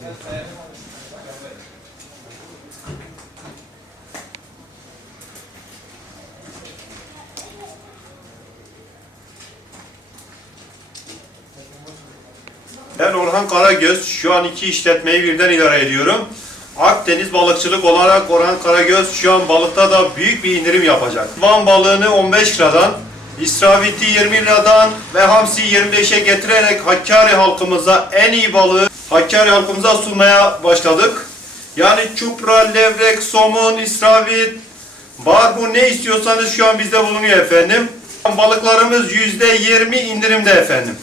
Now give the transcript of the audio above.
Gracias. Ben Orhan Karagöz. Şu an iki işletmeyi birden idare ediyorum. Akdeniz balıkçılık olarak Orhan Karagöz şu an balıkta da büyük bir indirim yapacak. Van balığını 15 liradan, İsraviti 20 liradan ve Hamsi 25'e getirerek Hakkari halkımıza en iyi balığı Hakkari halkımıza sunmaya başladık. Yani çupra, levrek, somun, isravit, barbu ne istiyorsanız şu an bizde bulunuyor efendim. Balıklarımız %20 indirimde efendim.